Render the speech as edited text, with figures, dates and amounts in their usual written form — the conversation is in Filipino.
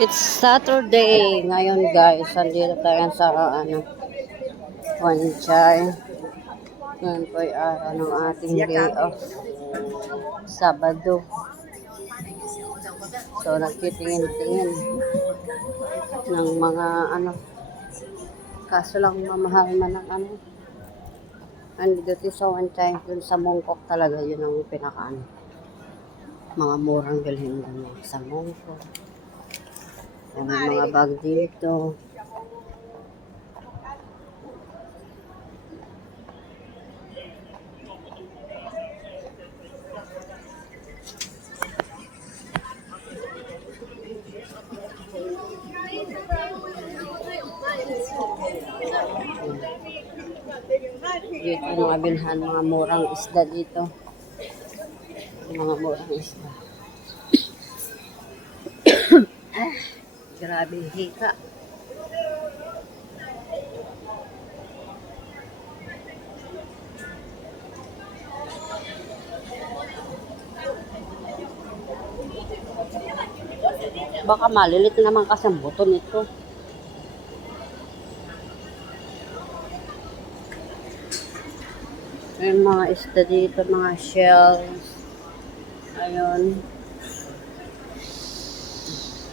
It's Saturday ngayon guys. Andito tayo sa Wanchay. Ngayon po ay araw ng ating day off. Sabado. So nagtitingin-tingin ng mga kaso lang mamahal man ang andito sa Wanchay. Dun sa Mongkok talaga yun ang mga murang bilhin doon sa Mongkok. May mga bag dito. Dito mga bilhan, mga murang isda dito. Mga murang isda. Grabe hika. Baka malilit naman kasi ang buto nito. May mga isda dito, mga shells. Ayun.